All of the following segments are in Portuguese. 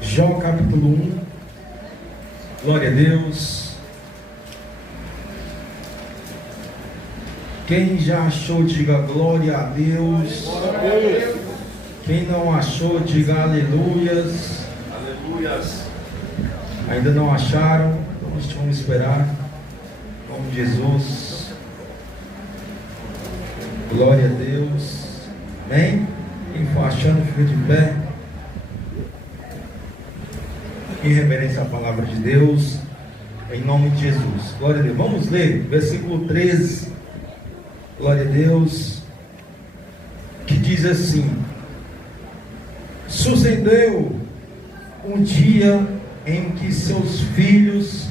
Jó capítulo 1. Glória a Deus. Quem já achou, diga glória a Deus. Glória a Deus. Quem não achou, diga aleluias. Aleluias. Ainda não acharam? Então nós vamos esperar. Em nome de Jesus. Glória a Deus. Amém? Quem for achando, fica de pé. Em reverência à palavra de Deus. Em nome de Jesus. Glória a Deus. Vamos ler versículo 13. Glória a Deus. Que diz assim: sucedeu um dia em que seus filhos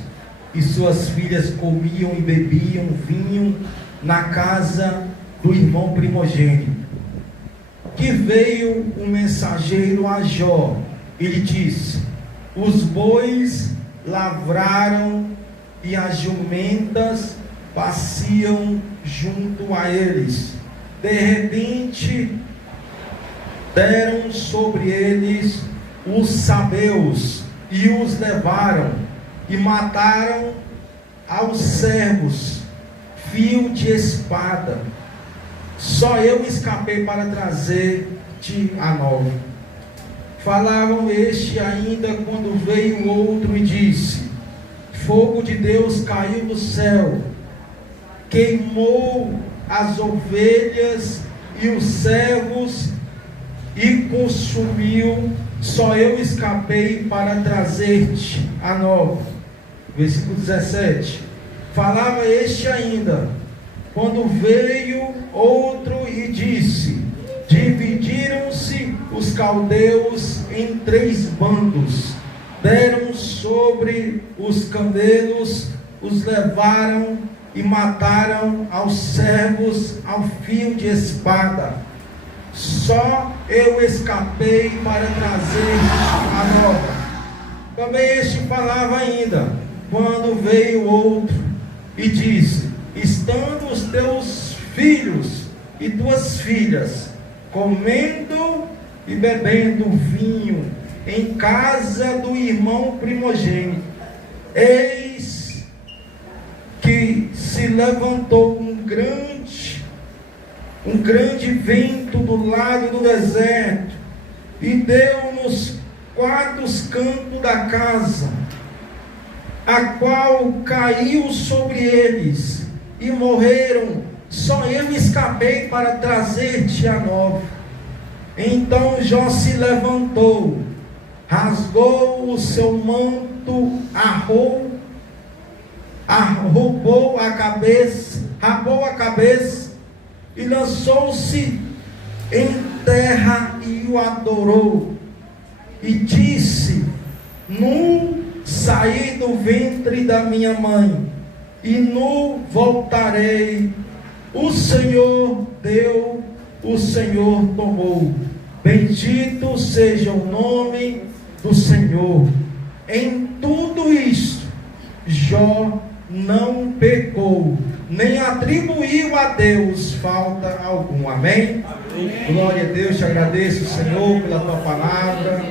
e suas filhas comiam e bebiam vinho na casa do irmão primogênito, que veio um mensageiro a Jó e lhe disse: os bois lavraram e as jumentas pasciam junto a eles. De repente deram sobre eles os sabeus e os levaram e mataram aos servos, fio de espada. Só eu escapei para trazer-te a nova. Falavam este ainda quando veio outro e disse: fogo de Deus caiu do céu, queimou as ovelhas e os servos e consumiu. Só eu escapei para trazer-te a nova. Versículo 17. Falava este ainda quando veio outro e disse: dividiram-se os caldeus em 3 bandos, deram sobre os camelos, os levaram e mataram aos servos ao fio de espada. Só eu escapei para trazer a nova. Também este falava ainda quando veio outro e disse: estando os teus filhos e tuas filhas comendo e bebendo vinho em casa do irmão primogênito, eis que se levantou um grande vento do lado do deserto e deu nos 4 cantos da casa, a qual caiu sobre eles e morreram. Só eu escapei para trazer-te a nova. Então Jó se levantou, rasgou o seu manto, rapou a cabeça e lançou-se em terra e o adorou. E disse: nu saí do ventre da minha mãe, e nu voltarei. O Senhor deu, o Senhor tomou. Bendito seja o nome do Senhor. Em tudo isto, Jó não pecou, nem atribuiu a Deus falta alguma. Amém? Amém. Glória a Deus. Te agradeço, Senhor, pela tua palavra.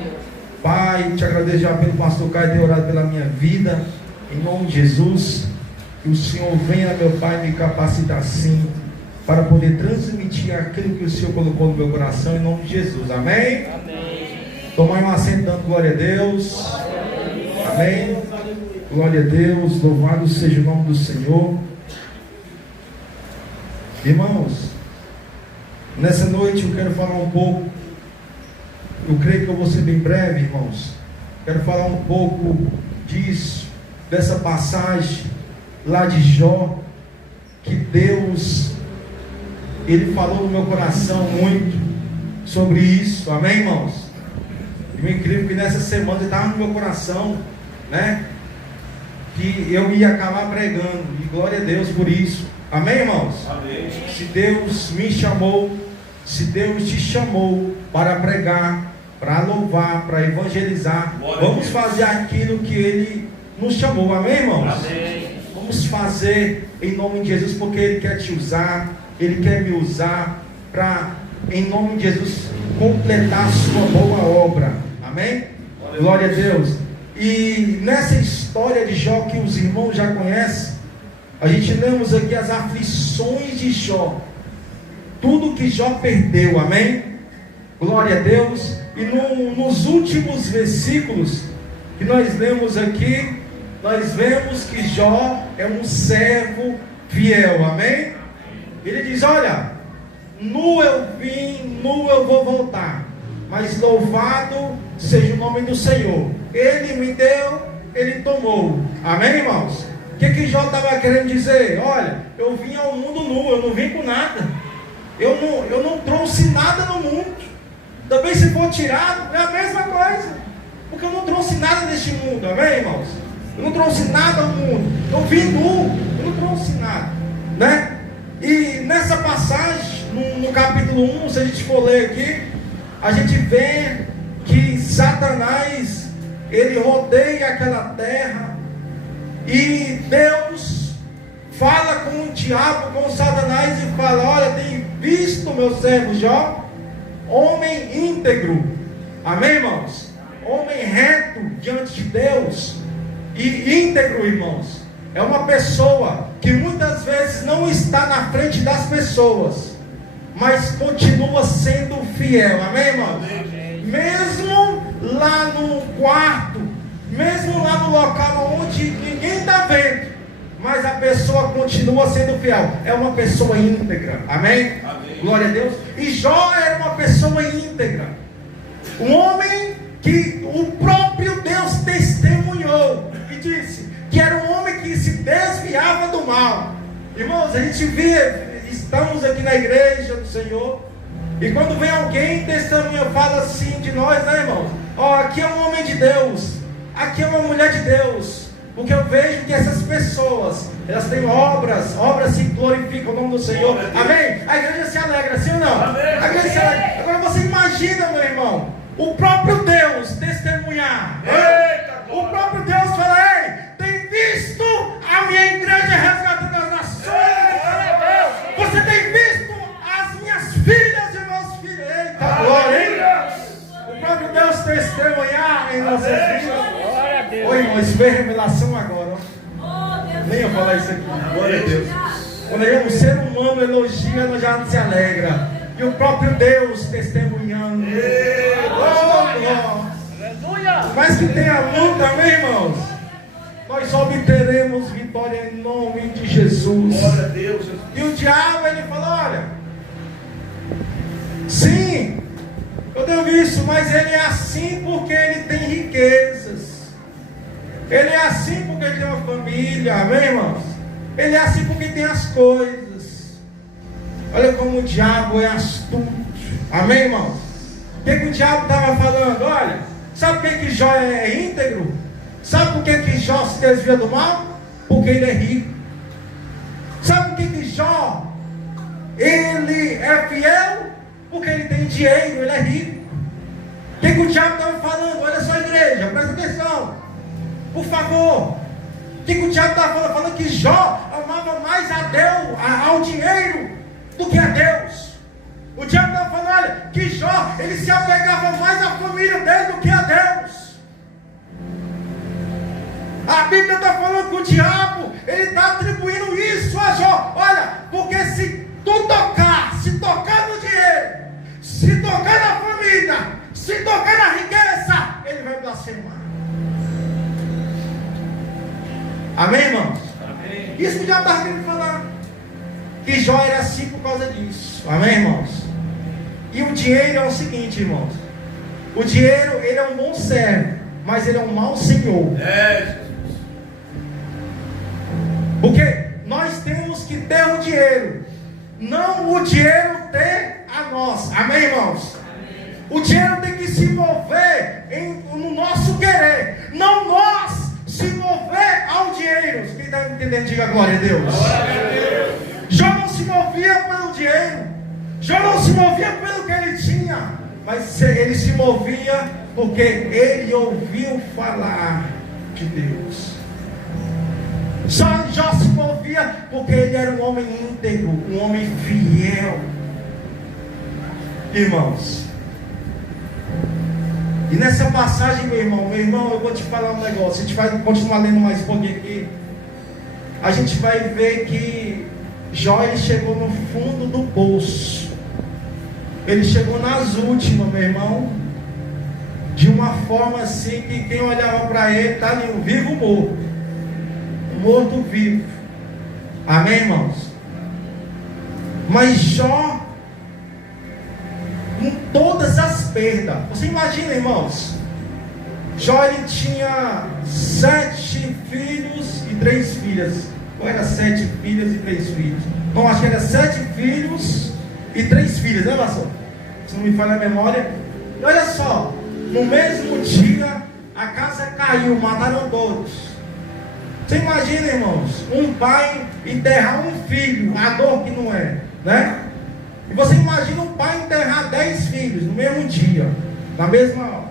Pai, te agradeço já pelo pastor Caio ter orado pela minha vida. Em nome de Jesus, que o Senhor venha, meu Pai, me capacitar sim para poder transmitir aquilo que o Senhor colocou no meu coração, em nome de Jesus. Amém? Amém. Tomai um assento dando glória a Deus. Amém. Glória a Deus. Louvado seja o nome do Senhor. Irmãos, nessa noite eu quero falar um pouco. Eu creio que eu vou ser bem breve, irmãos. Quero falar um pouco disso, dessa passagem lá de Jó, que Deus, Ele falou no meu coração muito sobre isso. Amém, irmãos? E o incrível é que nessa semana estava no meu coração, né, que eu ia acabar pregando, e glória a Deus por isso. Amém, irmãos? Amém. Se Deus me chamou, se Deus te chamou para pregar, para louvar, para evangelizar, vamos fazer aquilo que Ele nos chamou. Amém, irmãos? Amém. Vamos fazer em nome de Jesus, porque Ele quer te usar, Ele quer me usar para, em nome de Jesus, completar a sua boa obra. Amém? Glória a Deus. E nessa história de Jó, que os irmãos já conhecem, a gente lemos aqui as aflições de Jó, tudo que Jó perdeu, amém? Glória a Deus. E nos últimos versículos que nós lemos aqui, nós vemos que Jó é um servo fiel, amém? Ele diz: olha, nu eu vim, nu eu vou voltar, mas louvado seja o nome do Senhor. Ele me deu, Ele tomou, amém, irmãos? O que Jó estava querendo dizer? Olha, eu vim ao mundo nu, eu não vim com nada, eu não trouxe nada no mundo. Também se for tirado, é a mesma coisa, porque eu não trouxe nada deste mundo, amém, irmãos? Eu não trouxe nada ao mundo, eu vim nu, eu não trouxe nada, né? E nessa passagem, no capítulo 1, se a gente for ler aqui, a gente vê que Satanás, ele rodeia aquela terra, e Deus fala com o diabo, com Satanás, e fala: olha, tem visto meu servo Jó, homem íntegro, amém, irmãos? Homem reto diante de Deus. E íntegro, irmãos, é uma pessoa que muitas vezes não está na frente das pessoas, mas continua sendo fiel, amém, irmãos? Mesmo lá no quarto, mesmo lá no local onde ninguém está vendo, mas a pessoa continua sendo fiel. É uma pessoa íntegra, amém? Glória a Deus. E Jó era uma pessoa íntegra, um homem que o próprio Deus testemunhou e disse que era um homem que se desviava do mal. Irmãos, a gente vê, estamos aqui na igreja do Senhor, e quando vem alguém testemunha, fala assim de nós, né, irmãos? Ó, aqui é um homem de Deus, aqui é uma mulher de Deus, porque eu vejo que essas pessoas, elas têm obras que glorificam o nome do Senhor, amém? A igreja se alegra, sim ou não? Amém. A igreja se alegra. Agora você imagina, meu irmão, o próprio Deus testemunhar. O próprio Deus fala: ei, tem visto a minha igreja resgatando as nações? Você tem visto as minhas filhas e meus filhos? Eita glória, hein? O próprio Deus testemunhar em nossas vidas. Oi, irmão, isso veio revelação agora. Nem eu falar isso aqui. Glória a Deus. Quando o ser humano elogia, nós já se alegra. E o próprio Deus testemunhando. Mas que tenha luta, amém, irmãos? Nós obteremos vitória em nome de Jesus. Glória a Deus. E o diabo, ele fala: olha, sim, eu tenho visto, mas ele é assim porque ele tem riquezas. Ele é assim porque ele tem uma família, amém, irmãos? Ele é assim porque tem as coisas. Olha como o diabo é astuto, amém, irmãos? O que o diabo estava falando? Olha, sabe por que Jó é íntegro? Sabe por que Jó se desvia do mal? Porque ele é rico. Sabe por que Jó, ele é fiel? Porque ele tem dinheiro, ele é rico. O que o diabo estava falando? Olha só, igreja, presta atenção, por favor. O que o diabo estava falando? Falando que Jó amava mais a Deus, ao dinheiro, do que a Deus. O diabo estava falando: olha, que Jó, ele se apegava mais à família dele do que a Deus. A Bíblia está falando que o diabo, ele está atribuindo isso a Jó. Olha, porque se se tocar no dinheiro, se tocar na família, se tocar na riqueza, ele vai blasfemar. Amém, irmãos? Amém. Isso que o diabo estava querendo falar, que Jó era assim por causa disso, amém, irmãos? E o dinheiro é o seguinte, irmãos: o dinheiro, ele é um bom servo, mas ele é um mau senhor. Porque nós temos que ter o dinheiro, não o dinheiro ter a nós, amém, irmãos? Amém. O dinheiro tem que se mover no nosso querer, não nós se mover ao dinheiro. Quem está entendendo, diga glória a Deus. Glória a Deus. Jó não se movia pelo dinheiro, Jó não se movia pelo que ele tinha, mas ele se movia porque ele ouviu falar de Deus. Só Jó se movia porque ele era um homem íntegro, um homem fiel. Irmãos, E nessa passagem, meu irmão, eu vou te falar um negócio. A gente vai continuar lendo mais um pouquinho aqui. A gente vai ver que Jó, ele chegou no fundo do poço. Ele chegou nas últimas, meu irmão. De uma forma assim que quem olhava para ele, está ali, um vivo morto. Um morto vivo. Amém, irmãos? Mas Jó, com todas as perdas. Você imagina, irmãos? Jó, ele tinha 7 filhos e 3 filhas. Ou era 7 filhas e 3 filhos? Não, acho que era 7 filhos e 3 filhas, né, pastor? Se não me falha a memória. E olha só, no mesmo dia, a casa caiu, mataram todos. Você imagina, irmãos, um pai enterrar um filho, a dor que não é, né? E você imagina um pai enterrar 10 filhos no mesmo dia, na mesma hora.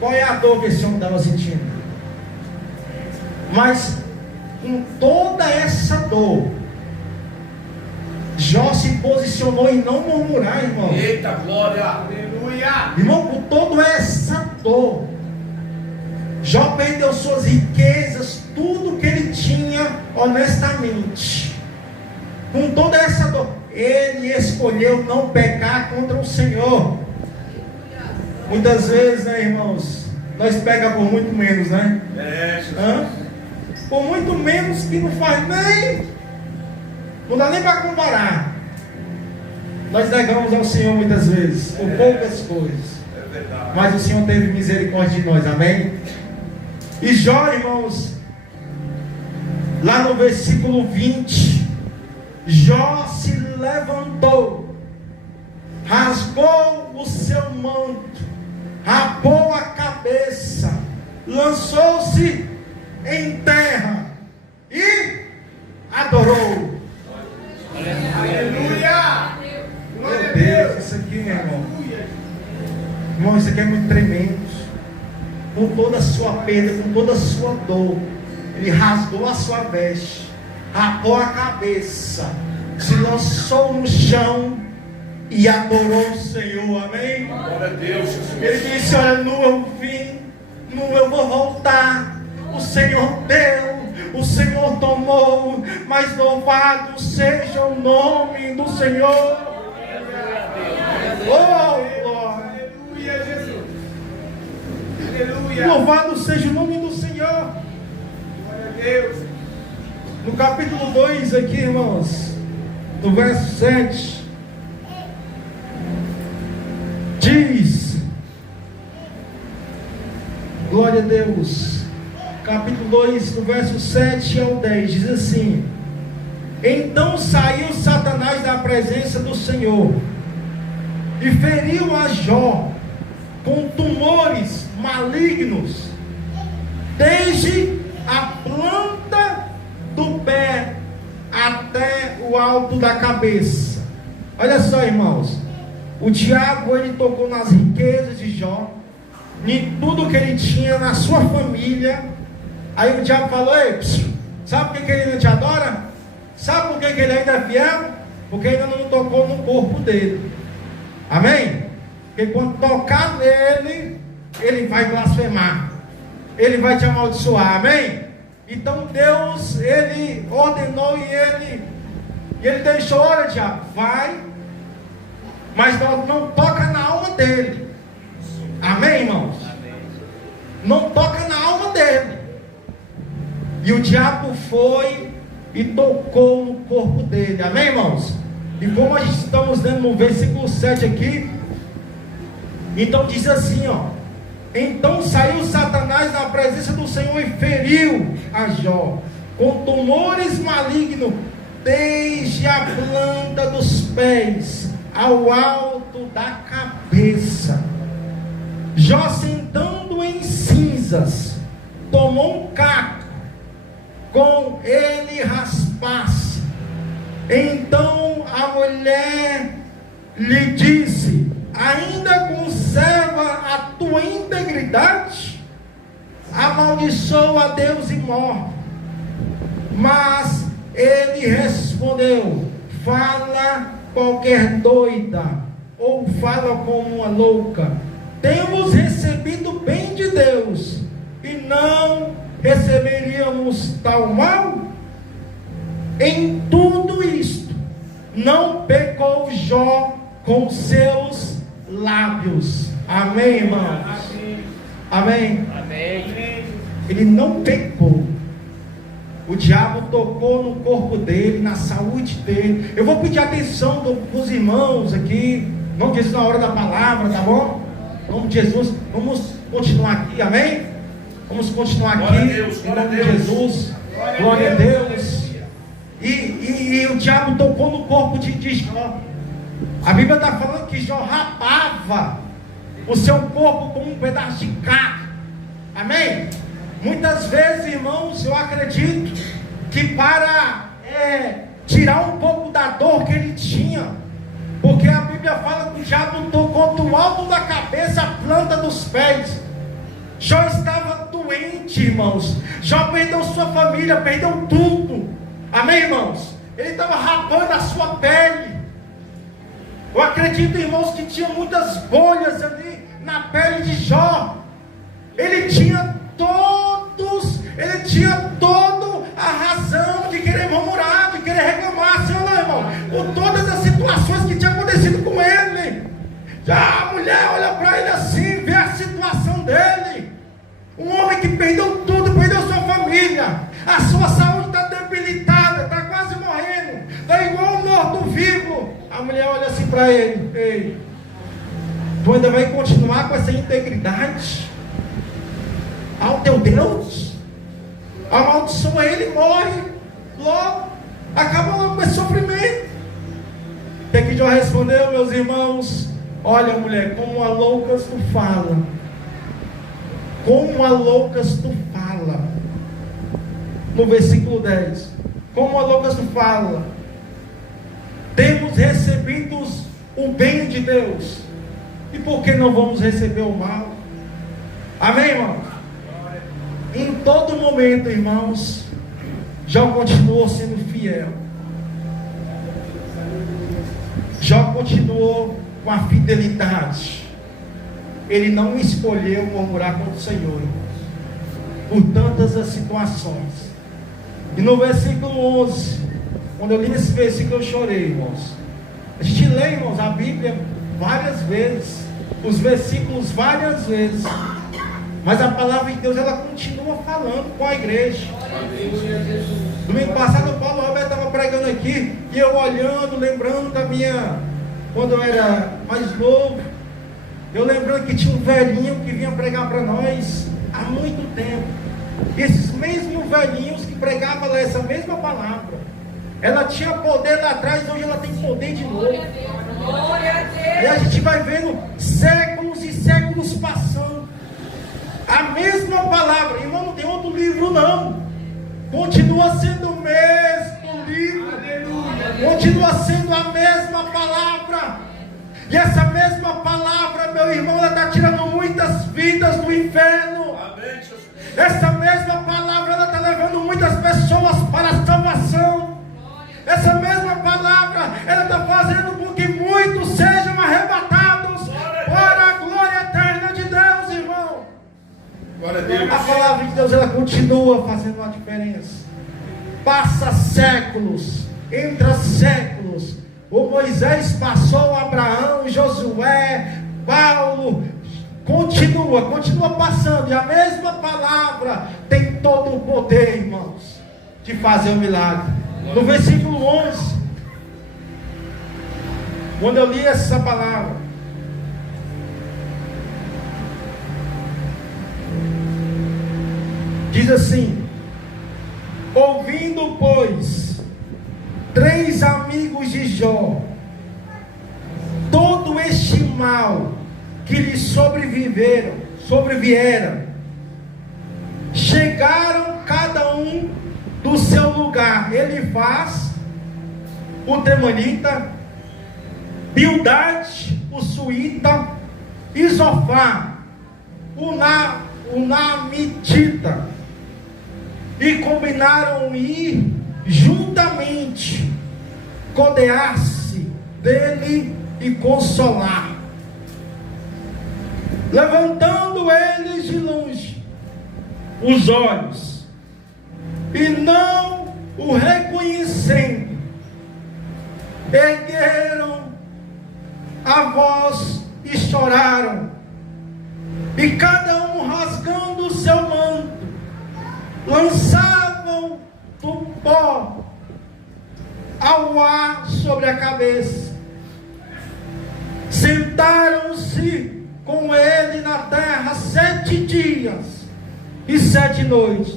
Qual é a dor que esse homem estava sentindo? Mas com toda essa dor, Jó se posicionou em não murmurar, irmão. Eita glória, aleluia. Irmão, com toda essa dor, Jó perdeu suas riquezas, tudo que ele tinha honestamente. Com toda essa dor, ele escolheu não pecar contra o Senhor. Muitas vezes, né, irmãos, nós pecamos por muito menos, né? Por muito menos que não faz nem, não dá nem para comparar. Nós negamos ao Senhor muitas vezes, por poucas coisas. É verdade. Mas o Senhor teve misericórdia de nós, amém? E Jó, irmãos, lá no versículo 20, Jó se levantou, rasgou o seu manto, rapou a cabeça, lançou-se em terra e adorou. Aleluia. Meu Deus, isso aqui, meu irmão. Irmão, isso aqui é muito tremendo. Com toda a sua perda, com toda a sua dor, ele rasgou a sua veste, rapou a cabeça, se lançou no chão e adorou o Senhor, amém? Glória a Deus, Jesus. Ele disse: olha, no eu vim, no eu vou voltar. O Senhor deu, o Senhor tomou, mas louvado seja o nome do Senhor. Oh, glória. Aleluia, Jesus. Aleluia. Louvado seja o nome do Senhor. Glória a Deus. No capítulo 2 aqui, irmãos, no verso 7, diz, glória a Deus, capítulo 2, no verso 7 ao 10, diz assim: então saiu Satanás da presença do Senhor e feriu a Jó com tumores malignos, desde a planta do pé até o alto da cabeça. Olha só, irmãos, o diabo, ele tocou nas riquezas de Jó, em tudo que ele tinha, na sua família. Aí o diabo falou: ei, sabe por que ele não te adora? Sabe por que ele ainda é fiel? Porque ainda não tocou no corpo dele. Amém? Porque quando tocar nele, ele vai blasfemar, ele vai te amaldiçoar, amém? Então Deus, ele ordenou e ele deixou: olha, diabo, vai, mas não toca na alma dele, amém, irmãos? Não toca na alma dele. E o diabo foi e tocou no corpo dele, amém, irmãos? E como a gente estamos lendo no versículo 7 aqui, então diz assim, ó: então saiu Satanás da presença do Senhor e feriu a Jó com tumores malignos, desde a planta dos pés ao alto da cabeça. Jó, sentando em cinzas, tomou um caco, com ele raspasse. Então a mulher lhe disse: ainda conserva a tua integridade? Amaldiçoa a Deus e morre. Mas ele respondeu: fala qualquer doida, ou fala como uma louca. Temos recebido recebido o bem de Deus, e não receberíamos tal mal? Em tudo isto, não pecou Jó com seus lábios. Amém, irmãos? Amém? Amém. Ele não pecou. O diabo tocou no corpo dele, na saúde dele. Eu vou pedir atenção dos irmãos aqui, em nome de Jesus, na hora da palavra, tá bom? Em nome de Jesus, vamos continuar aqui, amém? Vamos continuar aqui, em nome de Jesus. Glória a Deus. E o diabo tocou no corpo de Jó. A Bíblia está falando que Jó rapava o seu corpo como um pedaço de carne. Amém? Muitas vezes, irmãos, eu acredito que para tirar um pouco da dor que ele tinha, porque a Bíblia fala que o diabo tocou do alto da cabeça a planta dos pés. Jó estava doente, irmãos. Jó perdeu sua família, perdeu tudo. Amém, irmãos? Ele estava rapando a sua pele. Eu acredito, irmãos, que tinha muitas bolhas ali na pele de Jó. Ele tinha toda a razão de querer murmurar, de querer reclamar, sim ou não, irmão? Por todas as situações que tinham acontecido com ele. Já a mulher olha para ele assim, vê a situação dele. Um homem que perdeu tudo, perdeu sua família, a sua saúde está debilitada, está quase morrendo, está igual um morto-vivo. A mulher olha assim para ele: ei, tu ainda vai continuar com essa integridade ao teu Deus? Amaldiçoa ele e morre logo, acaba logo com esse sofrimento. Até que Jó respondeu, meus irmãos: olha, mulher, como a loucas tu fala. Como a loucas tu fala. No versículo 10. Como a loucas tu fala. Temos recebido o bem de Deus, e por que não vamos receber o mal? Amém, irmãos? Em todo momento, irmãos, Jó continuou sendo fiel. Jó continuou com a fidelidade. Ele não escolheu murmurar contra o Senhor, por tantas as situações. E no versículo 11, quando eu li esse versículo, eu chorei, irmãos. A gente lê, irmãos, a Bíblia várias vezes, os versículos várias vezes, mas a palavra de Deus, ela continua falando com a igreja. Domingo passado, o Paulo Roberto estava pregando aqui, e eu olhando, lembrando da minha, quando eu era mais novo, eu lembrando que tinha um velhinho que vinha pregar para nós há muito tempo. E esses mesmos velhinhos que pregavam essa mesma palavra, ela tinha poder lá atrás, hoje ela tem poder de novo. E a gente vai vendo séculos e séculos passando. A mesma palavra, irmão, não tem outro livro não. Continua sendo o mesmo livro. Continua sendo a mesma palavra. E essa mesma palavra, meu irmão, ela está tirando muitas vidas do inferno. Essa mesma palavra, ela está levando muitas pessoas para a salvação. Essa mesma palavra, ela está fazendo com que muitos sejam arrebatados para a glória eterna de Deus, irmão. Glória a Deus. A palavra de Deus, ela continua fazendo uma diferença. Passa séculos, entra séculos. O Moisés passou, Abraão, Josué, Paulo, continua passando, e a mesma palavra tem todo o poder, irmãos, de fazer o milagre. No versículo 11, quando eu li essa palavra, diz assim: ouvindo, pois, 3 amigos de Jó todo este mal que lhe sobrevieram, chegaram cada um do seu lugar. Elifaz, o temanita, Bildade, o suíta, e Zofar, o namitita, e combinaram ir juntamente, codear-se dele e consolar. levantando eles de longe os olhos, e não o reconhecendo, ergueram a voz e choraram, e cada um rasgando o seu manto, lançavam do pó ao ar sobre a cabeça. Sentaram-se com ele na terra 7 dias e 7 noites,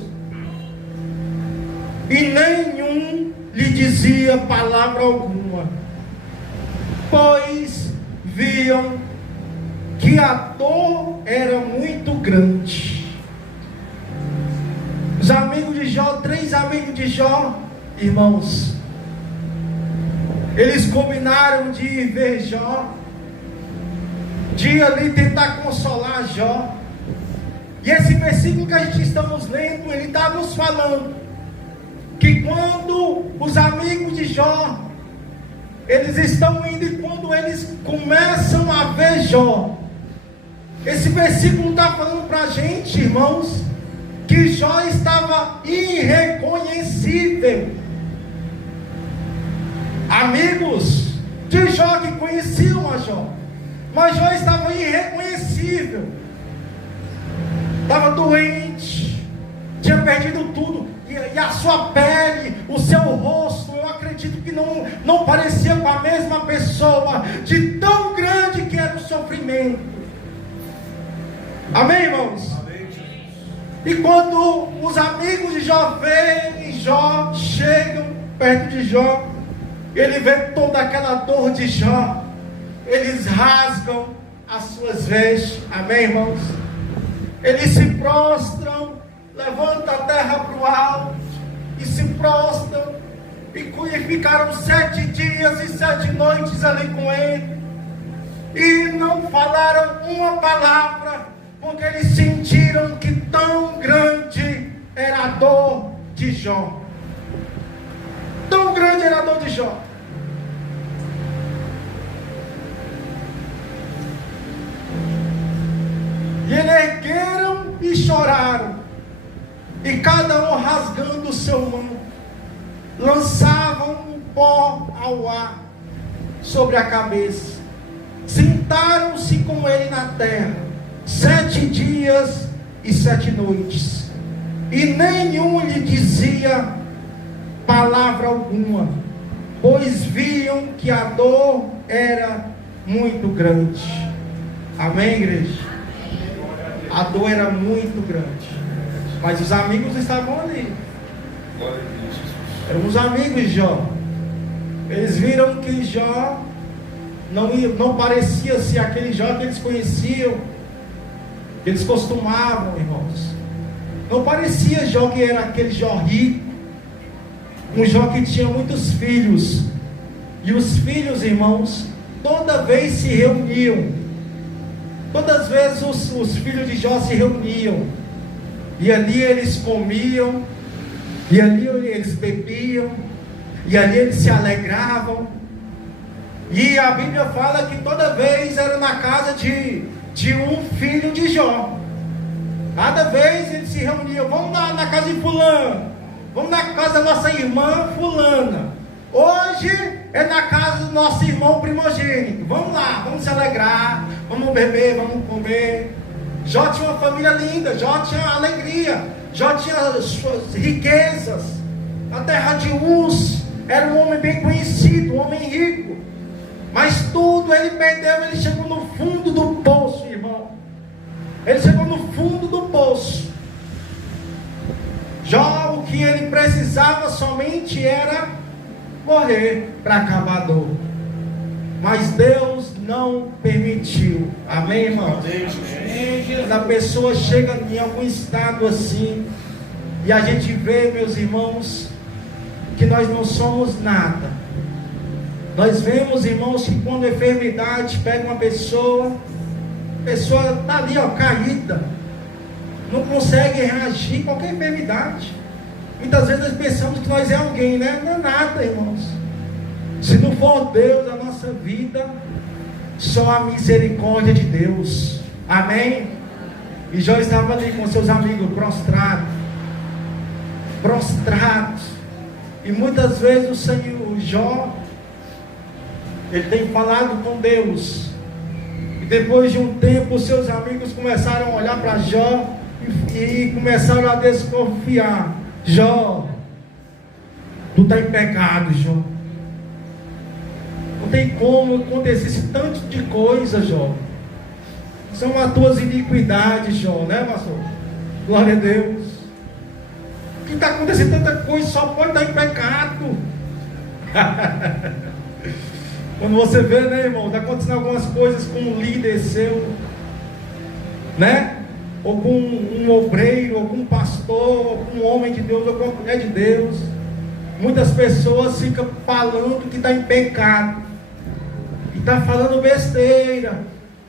e nenhum lhe dizia palavra alguma, pois viam que a dor era muito grande. Os amigos de Jó, 3 amigos de Jó, irmãos, eles combinaram de ver Jó, de ali tentar consolar Jó. E esse versículo que a gente estamos lendo, ele está nos falando que quando os amigos de Jó, eles estão indo, e quando eles começam a ver Jó, esse versículo está falando para a gente, irmãos, que Jó estava irreconhecível. Amigos de Jó que conheciam a Jó, mas Jó estava irreconhecível, estava doente, tinha perdido tudo, e a sua pele, o seu rosto, eu acredito que não parecia com a mesma pessoa, de tão grande que era o sofrimento. Amém, irmãos? Amém. E quando os amigos de Jó veem Jó, chegam perto de Jó, ele vê toda aquela dor de Jó, eles rasgam as suas vestes. Amém, irmãos? Eles se prostram, levantam a terra para o alto e se prostram, e ficaram 7 dias e 7 noites ali com ele, e não falaram uma palavra, porque eles sentiram que tão grande era a dor de Jó. Tão grande era a dor de Jó. E eles ergueram e choraram, e cada um rasgando o seu manto, lançavam um pó ao ar sobre a cabeça. Sentaram-se com ele na terra 7 dias e 7 noites, e nenhum lhe dizia palavra alguma, pois viam que a dor era muito grande. Amém, igreja? A dor era muito grande, mas os amigos estavam ali. Eram os amigos de Jó. Eles viram que Jó não parecia ser aquele Jó que eles conheciam, que eles costumavam, irmãos. Não parecia Jó que era aquele Jó rico, um Jó que tinha muitos filhos. E os filhos, irmãos, toda vez se reuniam. Todas as vezes os filhos de Jó se reuniam, e ali eles comiam, e ali eles bebiam, e ali eles se alegravam. E a Bíblia fala que toda vez era na casa de um filho de Jó. Cada vez eles se reuniam. Vamos lá na casa de fulano, vamos na casa da nossa irmã fulana. Hoje é na casa do nosso irmão primogênito. Vamos lá, vamos se alegrar, vamos beber, vamos comer. Jó tinha uma família linda, Jó tinha alegria, Jó tinha suas riquezas. A terra de Uz, era um homem bem conhecido, um homem rico. Mas tudo ele perdeu, ele chegou no fundo do poço, irmão. Ele chegou no fundo do poço. Jó, o que ele precisava somente era morrer para acabar a dor. Mas Deus não permitiu. Amém, irmão? Quando a pessoa chega em algum estado assim, e a gente vê, meus irmãos, que nós não somos nada. Nós vemos, irmãos, que quando a enfermidade pega uma pessoa, a pessoa está ali, ó, caída, não consegue reagir a qualquer enfermidade. Muitas vezes nós pensamos que nós é alguém, né? Não é nada, irmãos. Se não for Deus na nossa vida, só a misericórdia de Deus. Amém? E Jó estava ali com seus amigos prostrados. E muitas vezes o Senhor, Jó, ele tem falado com Deus. E depois de um tempo, os seus amigos começaram a olhar para Jó e começaram a desconfiar. Jó, tu está em pecado, Jó. Não tem como acontecer esse tanto de coisa, Jó. São as tuas iniquidades, Jó, né, pastor? Glória a Deus. O que está acontecendo tanta coisa, só pode estar em pecado. Quando você vê, né, irmão, está acontecendo algumas coisas com um líder seu, né? Ou com um obreiro, ou com um pastor, ou com um homem de Deus, ou com uma mulher de Deus. Muitas pessoas ficam falando que está em pecado. E está falando besteira.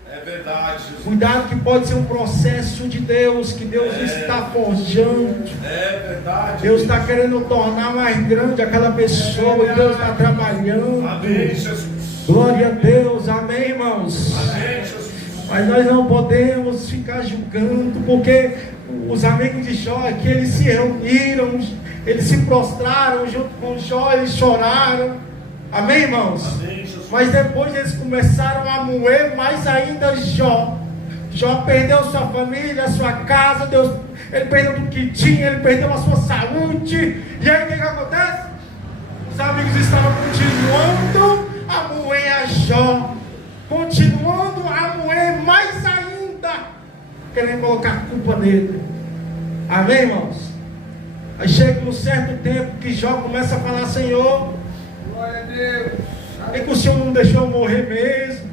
É verdade, Jesus. Cuidado, que pode ser um processo de Deus, que Deus está forjando. É verdade. Deus está querendo tornar mais grande aquela pessoa, e Deus está trabalhando. Amém, Jesus. Glória a Deus, amém, irmãos. Amém, Jesus. Mas nós não podemos ficar julgando, porque os amigos de Jó aqui, eles se reuniram, eles se prostraram junto com Jó, eles choraram. Amém, irmãos? Amém, Jesus. Mas depois eles começaram a moer mais ainda Jó. Jó perdeu sua família, sua casa, ele perdeu tudo que tinha, ele perdeu a sua saúde. E aí o que acontece? Os amigos estavam continuando a moer a Jó, continuando a moer mais ainda, querendo colocar culpa nele. Amém, irmãos? Aí chega um certo tempo que Jó começa a falar: Senhor, Glória a Deus. é que o Senhor não deixou eu morrer mesmo,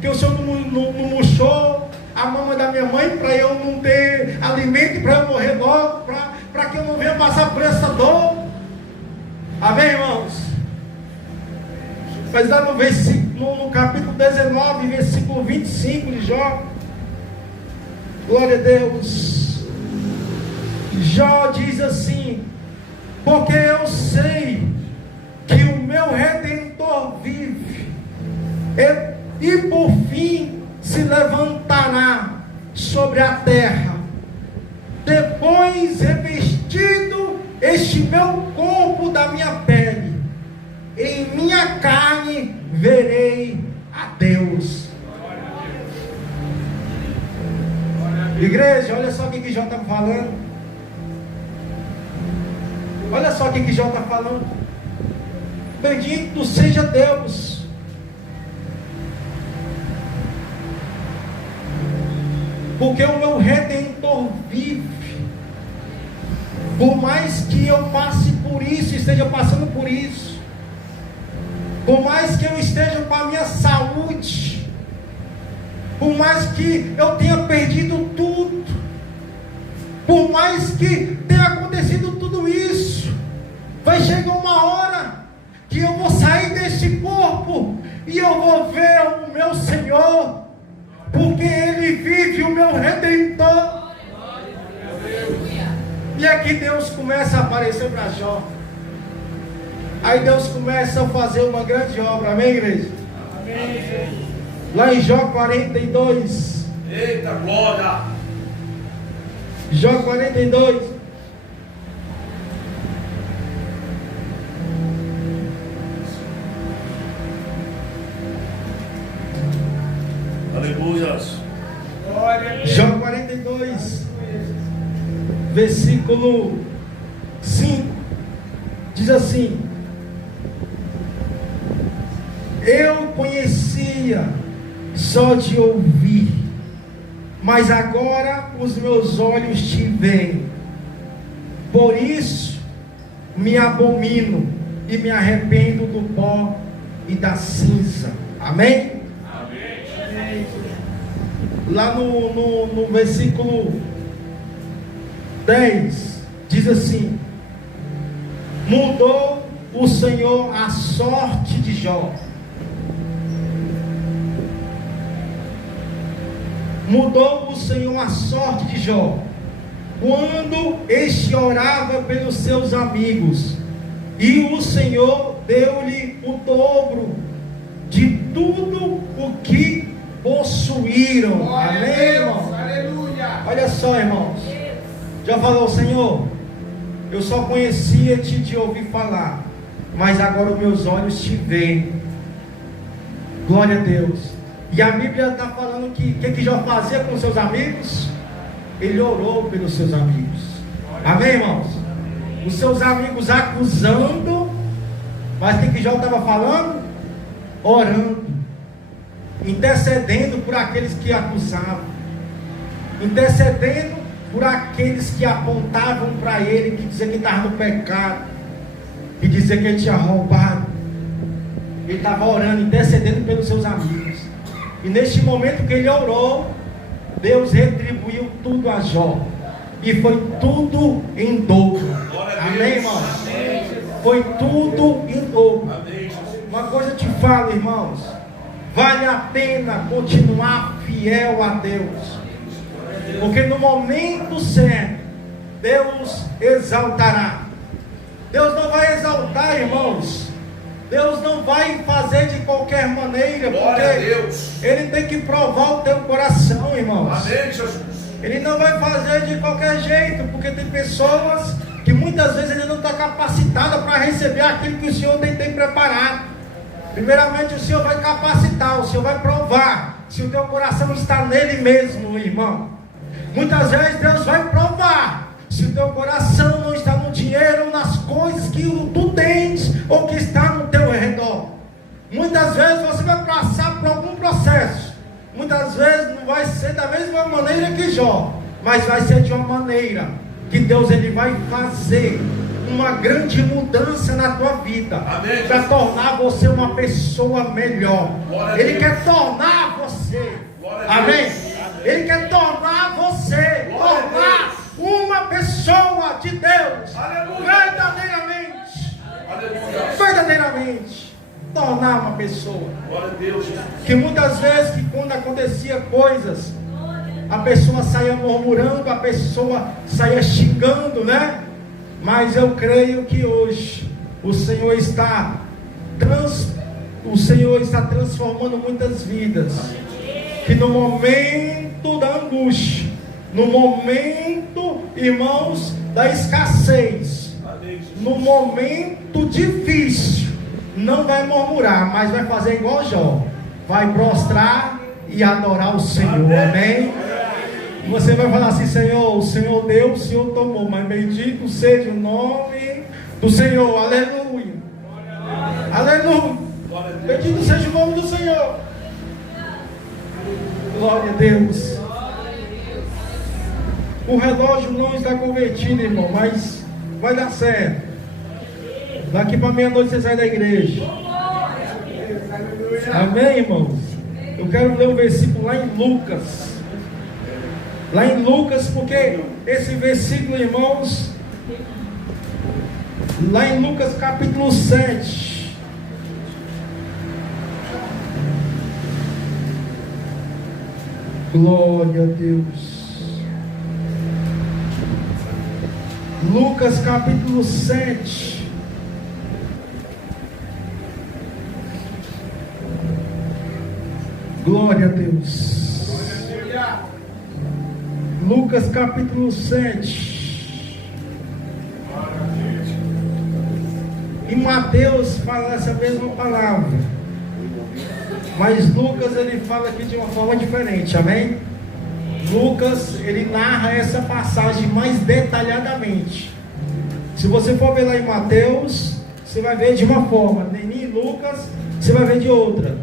que o Senhor não murchou a mama da minha mãe para eu não ter alimento, para eu morrer logo, para que eu não venha passar por essa dor. Amém, irmãos? Mas lá no capítulo 19, versículo 25 de Jó, glória a Deus, Jó diz assim: porque eu sei que o meu Redentor vive, e por fim se levantará sobre a terra, depois revestido este meu corpo da minha pele, em minha carne verei a Deus. Igreja, olha só o que Jó está falando. Olha só o que Jó está falando. Bendito seja Deus. Porque o meu Redentor vive. Por mais que eu passe por isso, esteja passando por isso, por mais que eu esteja com a minha saúde, por mais que eu tenha perdido tudo, por mais que tenha acontecido tudo isso, vai chegar uma hora que eu vou sair desse corpo e eu vou ver o meu Senhor, porque Ele vive, o meu Redentor. E aqui Deus começa a aparecer para Jó. Aí Deus começa a fazer uma grande obra, amém, igreja? Amém. Lá em Jó 42. Eita glória! Jó 42. Aleluias! Jó 42, versículo 5, diz assim: eu conhecia só de ouvir, mas agora os meus olhos te veem. Por isso me abomino e me arrependo do pó e da cinza. Amém? Amém. Lá no versículo 10 diz assim: mudou o Senhor a sorte de Jó. Mudou o Senhor a sorte de Jó, quando este orava pelos seus amigos, e o Senhor deu-lhe o dobro de tudo o que possuíram. Glória a Amém, Deus. irmão? Aleluia. Olha só, irmãos. Já falou, Senhor, eu só conhecia-te de ouvir falar, mas agora os meus olhos te veem. Glória a Deus. E a Bíblia está falando que o que Jó fazia com seus amigos? Ele orou pelos seus amigos. Amém, irmãos? Os seus amigos acusando, mas o que Jó estava falando? Orando, intercedendo por aqueles que acusavam, intercedendo por aqueles que apontavam para ele, que diziam que estava no pecado, que diziam que ele tinha roubado. Ele estava orando, intercedendo pelos seus amigos. E neste momento que ele orou, Deus retribuiu tudo a Jó. E foi tudo em dobro. Amém, irmãos? Foi tudo em dobro. Uma coisa eu te falo, irmãos, vale a pena continuar fiel a Deus, porque no momento certo Deus exaltará. Deus não vai exaltar, irmãos, Deus não vai fazer de qualquer maneira, porque Ele tem que provar o teu coração, irmãos. Amém, Jesus. Ele não vai fazer de qualquer jeito, porque tem pessoas que muitas vezes ele não está capacitado para receber aquilo que o Senhor tem preparado. Primeiramente o Senhor vai capacitar, o Senhor vai provar se o teu coração está nele mesmo, irmão. Muitas vezes Deus vai provar se o teu coração não está no dinheiro ou nas coisas que tu tens ou que está no teu redor. Muitas vezes você vai passar por algum processo. Muitas vezes não vai ser da mesma maneira que Jó, mas vai ser de uma maneira que Deus ele vai fazer uma grande mudança na tua vida, para tornar você uma pessoa melhor. Ele quer tornar você, amém? Ele quer tornar você, tornar uma pessoa de Deus, verdadeiramente, tornar uma pessoa. Que muitas vezes, que quando acontecia coisas, a pessoa saía murmurando, a pessoa saía xingando, né? Mas eu creio que hoje o Senhor está transformando muitas vidas. Que no momento da angústia, no momento, irmãos, da escassez, no momento difícil, não vai murmurar, mas vai fazer igual Jó, vai prostrar e adorar o Senhor. Amém? Você vai falar assim: Senhor, o Senhor deu, o Senhor tomou, mas bendito seja o nome do Senhor. Aleluia. Aleluia. Bendito seja o nome do Senhor. Glória a Deus. O relógio não está convertido, irmão, mas vai dar certo. Daqui para meia-noite você sai da igreja. Amém, irmãos? Eu quero ler um versículo lá em Lucas. Lá em Lucas, porque esse versículo, irmãos, lá em Lucas capítulo 7. Glória a Deus. Lucas capítulo 7. Glória a Deus. Lucas capítulo 7. E Mateus fala essa mesma palavra, mas Lucas ele fala aqui de uma forma diferente, amém? Lucas ele narra essa passagem mais detalhadamente. Se você for ver lá em Mateus, você vai ver de uma forma, em Lucas você vai ver de outra.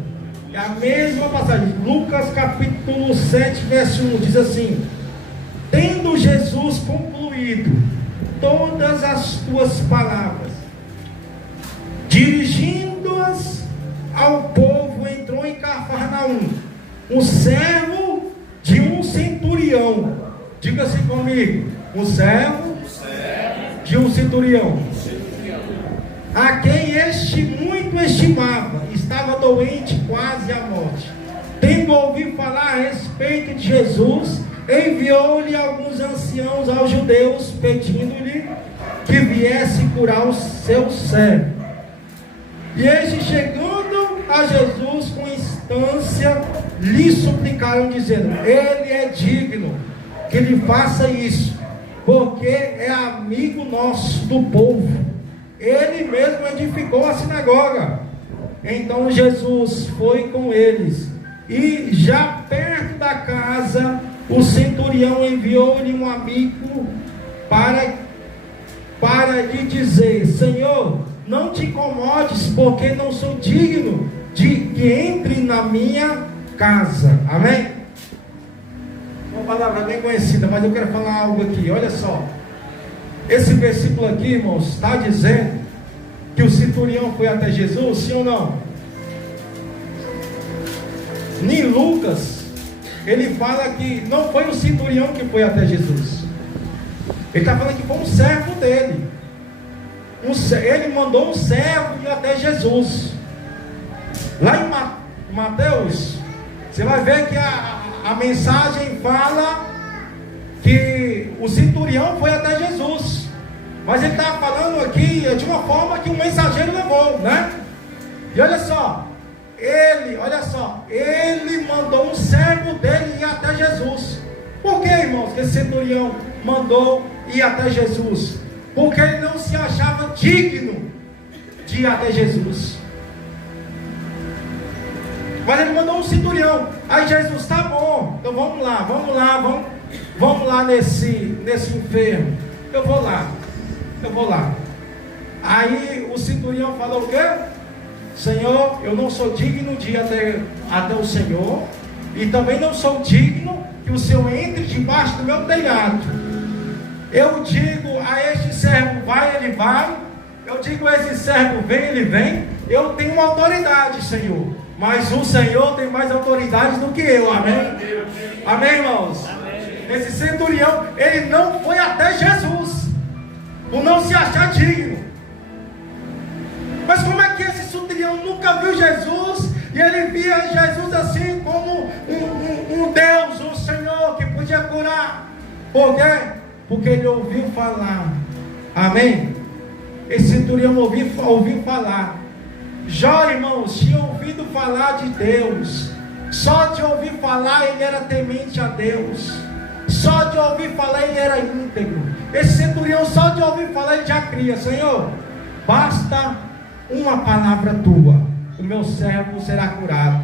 É a mesma passagem. Lucas capítulo 7 verso 1 diz assim: tendo Jesus concluído todas as tuas palavras, dirigindo-as ao povo, entrou em Cafarnaum, um servo de um centurião. Diga assim comigo: um servo de um centurião, a quem este muito estimava, estava doente quase à morte. Tendo ouvido falar a respeito de Jesus, enviou-lhe alguns anciãos aos judeus, pedindo-lhe que viesse curar o seu servo. E este, chegando a Jesus com instância, lhe suplicaram, dizendo: ele é digno que ele faça isso, porque é amigo nosso do povo. Ele mesmo edificou a sinagoga. Então Jesus foi com eles, e já perto da casa, o centurião enviou-lhe um amigo para lhe dizer: Senhor, não te incomodes, porque não sou digno de que entre na minha casa. Amém? Uma palavra bem conhecida, mas eu quero falar algo aqui. Olha só, esse versículo aqui, irmãos, está dizendo que o centurião foi até Jesus, sim ou não? Em Lucas, ele fala que não foi o centurião que foi até Jesus. Ele está falando que foi um servo dele. Ele mandou um servo ir até Jesus. Lá em Mateus, você vai ver que a mensagem fala que o centurião foi até Jesus. Mas ele está falando aqui de uma forma que um mensageiro levou, né? E olha só, ele mandou um servo dele ir até Jesus. Por que, irmãos, que esse centurião mandou ir até Jesus? Porque ele não se achava digno de ir até Jesus. Mas ele mandou um centurião. Aí Jesus: tá bom, então vamos lá nesse enfermo. Eu vou lá. Aí o centurião falou o quê? Senhor, eu não sou digno de ir até o Senhor, e também não sou digno que o Senhor entre debaixo do meu telhado. Eu digo a este servo: vai, ele vai. Eu digo a esse servo: vem, ele vem. Eu tenho uma autoridade, Senhor, mas o Senhor tem mais autoridade do que eu. Amém? Amém, irmãos? Amém. Esse centurião, ele não foi até Jesus por não se achar digno. Mas como é que esse centurião nunca viu Jesus, e ele via Jesus assim como um Deus, um Senhor que podia curar? Por quê? Porque ele ouviu falar. Amém? Esse centurião ouviu falar. Jó, irmãos, tinha ouvido falar de Deus. Só de ouvir falar ele era temente a Deus. Só de ouvir falar ele era íntegro. Esse centurião, só de ouvir falar, ele já cria: Senhor, basta uma palavra tua, o meu servo será curado.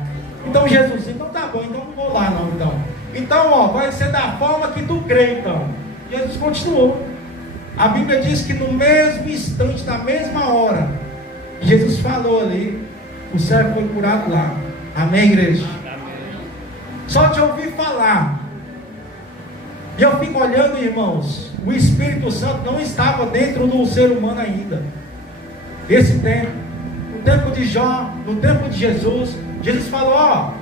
Então Jesus: então tá bom, então não vou lá não. Então vai ser da forma que tu crê. Então Jesus continuou. A Bíblia diz que no mesmo instante, na mesma hora, Jesus falou ali, o servo foi curado lá. Amém, igreja? Só de ouvir falar. E eu fico olhando, irmãos, o Espírito Santo não estava dentro do ser humano ainda. Esse tempo, no tempo de Jó, no tempo de Jesus, Jesus falou: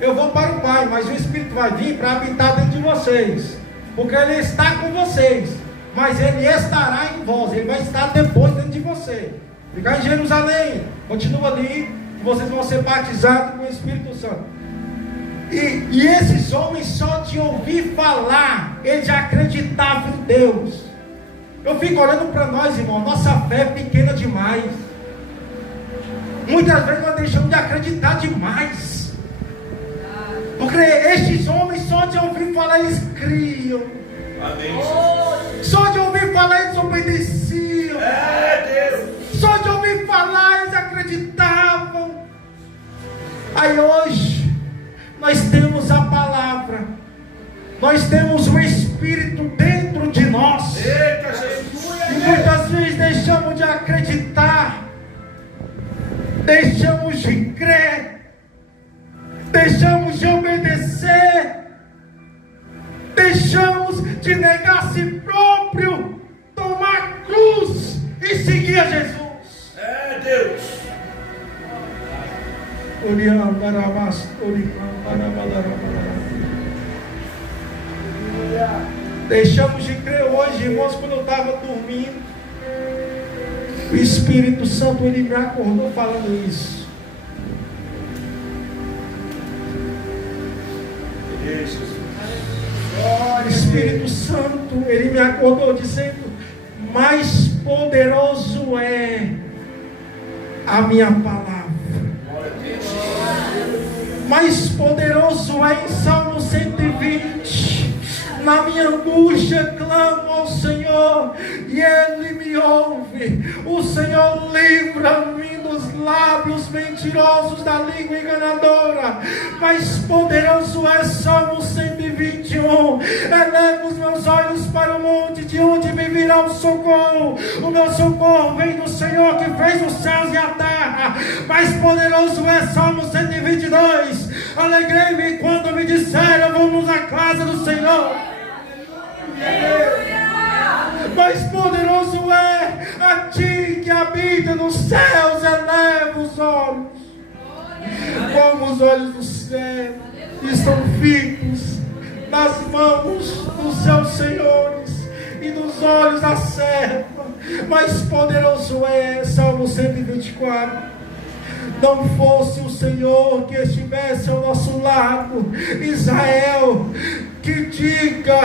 eu vou para o Pai, mas o Espírito vai vir para habitar dentro de vocês, porque Ele está com vocês, mas Ele estará em vós. Ele vai estar depois dentro de você. Ficar em Jerusalém, continua ali, que vocês vão ser batizados com o Espírito Santo. E esses homens, só de ouvir falar, eles já acreditavam em Deus. Eu fico olhando para nós, irmão, nossa fé é pequena demais. Muitas vezes nós deixamos de acreditar demais. Porque estes homens, só de ouvir falar, eles criam. Amém. Só de ouvir falar, eles obedeciam. Deus. Só de ouvir falar, eles acreditavam. Aí hoje nós temos a palavra, nós temos o Espírito dentro de nós. Eita, Jesus. E muitas vezes deixamos de acreditar, deixamos de crer, deixamos de obedecer, deixamos de negar a si próprio, tomar a cruz e seguir a Jesus. Deus. Deixamos de crer hoje, irmãos. Quando eu estava dormindo, o Espírito Santo, ele me acordou falando isso. O Espírito Santo, ele me acordou dizendo: mais poderoso é a minha palavra. mais poderoso é em Salmo 120. Na minha angústia clamo ao Senhor e Ele me ouve. O Senhor livra-me dos lábios mentirosos, da língua enganadora. Mais poderoso é Salmo 121. Elevo os meus olhos para o monte, de onde me virá o socorro. O meu socorro vem do Senhor que fez os céus e a terra. Mais poderoso é Salmo 122. Alegrei-me quando me disseram: vamos à casa do Senhor. Mais poderoso é a ti que habita nos céus. Eleva os olhos, como os olhos do céu estão fitos nas mãos dos seus senhores e nos olhos da serva. Mais poderoso é Salmo 124. Não fosse o Senhor que estivesse ao nosso lado. Israel, que diga: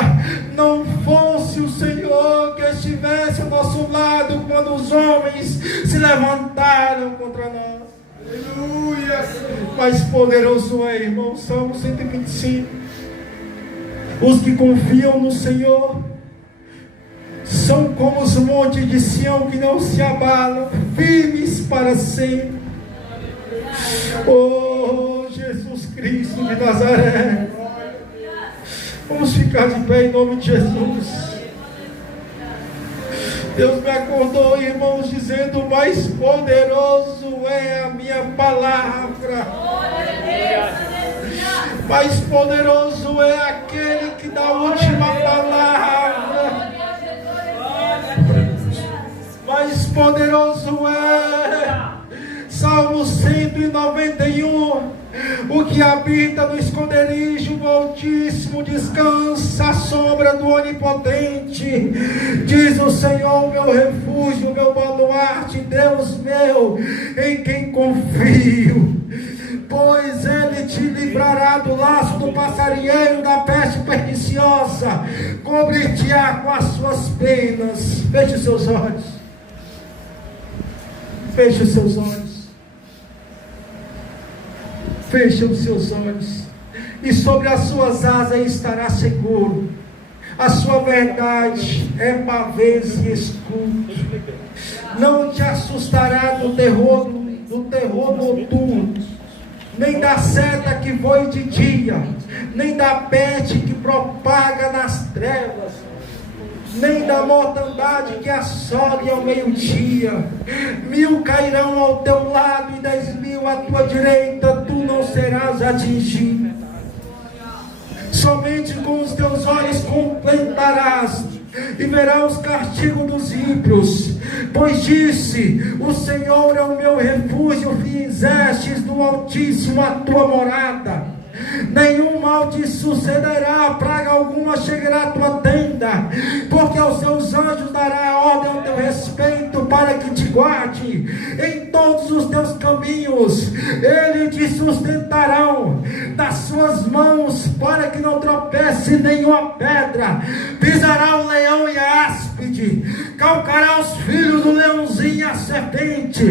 não fosse o Senhor que estivesse ao nosso lado quando os homens se levantaram contra nós. Aleluia! Mais poderoso é, irmão, Salmo 125. Os que confiam no Senhor são como os montes de Sião que não se abalam, firmes para sempre. Oh, Jesus Cristo de Nazaré. Vamos ficar de pé em nome de Jesus. Deus me acordou, irmãos, dizendo: mais poderoso é a minha palavra. Mais poderoso é aquele que dá a última palavra. Mais poderoso é Salmo 191. O que habita no esconderijo do Altíssimo descansa à sombra do Onipotente. Diz o Senhor, meu refúgio, meu baluarte, Deus meu, em quem confio. Pois Ele te livrará do laço do passarinheiro, da peste perniciosa, cobrir-te-á com as suas penas. Feche os seus olhos. Feche os seus olhos. Feche os seus olhos, e sobre as suas asas estará seguro. A sua verdade é pavês e escudo. Não te assustará do terror noturno, nem da seta que voe de dia, nem da peste que propaga nas trevas, nem da mortandade que assole ao meio-dia. 1000 cairão ao teu lado e 10.000 à tua direita, tu não serás atingido. Somente com os teus olhos contemplarás e verás os castigos dos ímpios. Pois disse: o Senhor é o meu refúgio, fizestes do Altíssimo a tua morada. Nenhum mal te sucederá, praga alguma chegará à tua tenda, porque aos seus anjos dará ordem ao teu respeito, para que te guarde em todos os teus caminhos. Eles te sustentarão das suas mãos, para que não tropece nenhuma pedra. Pisará o leão e a áspide, calcará os filhos do leãozinho e a serpente.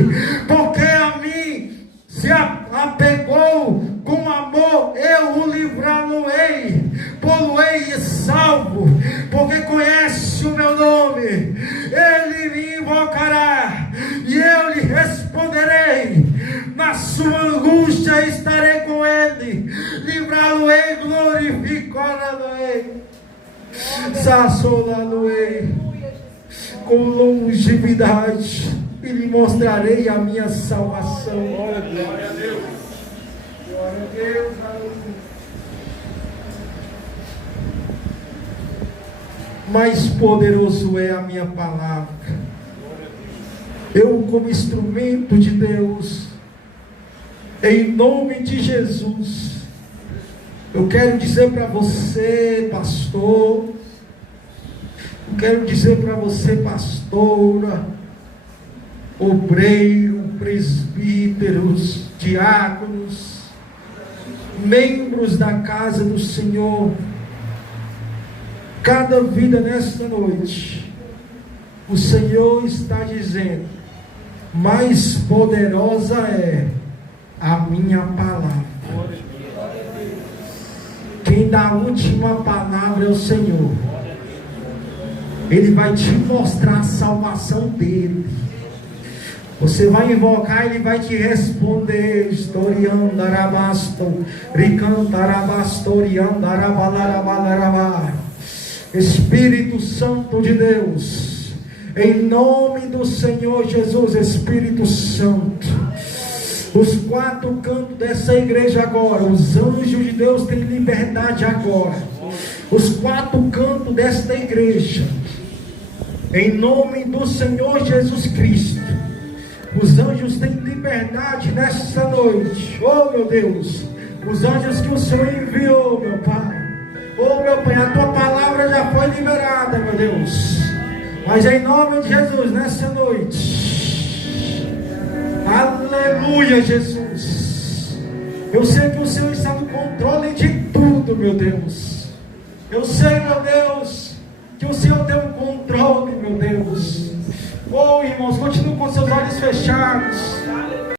Porque a mim se apegou com amor, eu o livrá-lo-ei, pô-lo-ei e salvo, porque conhece o meu nome. Ele me invocará e eu lhe responderei. Na sua angústia estarei com ele, livrá-lo-ei, glorificá-lo-ei, saciá-lo-ei com longevidade, e lhe mostrarei a minha salvação. Glória a Deus. Glória a Deus. Mais poderoso é a minha palavra. Eu, como instrumento de Deus, em nome de Jesus, eu quero dizer para você, pastor, eu quero dizer para você, pastora, obreiro, presbíteros, diáconos, membros da casa do Senhor, cada vida nesta noite, o Senhor está dizendo: mais poderosa é a minha palavra. dar a última palavra é o Senhor. Ele vai te mostrar a salvação dele. Você vai invocar, ele vai te responder. Espírito Santo de Deus, em nome do Senhor Jesus, Espírito Santo, os quatro cantos dessa igreja agora, os anjos de Deus têm liberdade agora. Os quatro cantos desta igreja, em nome do Senhor Jesus Cristo, os anjos têm liberdade nesta noite. Oh meu Deus, os anjos que o Senhor enviou, meu Pai. Oh meu Pai, a tua palavra já foi liberada, meu Deus. Mas em nome de Jesus, nessa noite, aleluia, Jesus. Eu sei que o Senhor está no controle de tudo, meu Deus. Eu sei, meu Deus, que o Senhor tem o controle, meu Deus. Oh irmãos, continue com seus olhos fechados.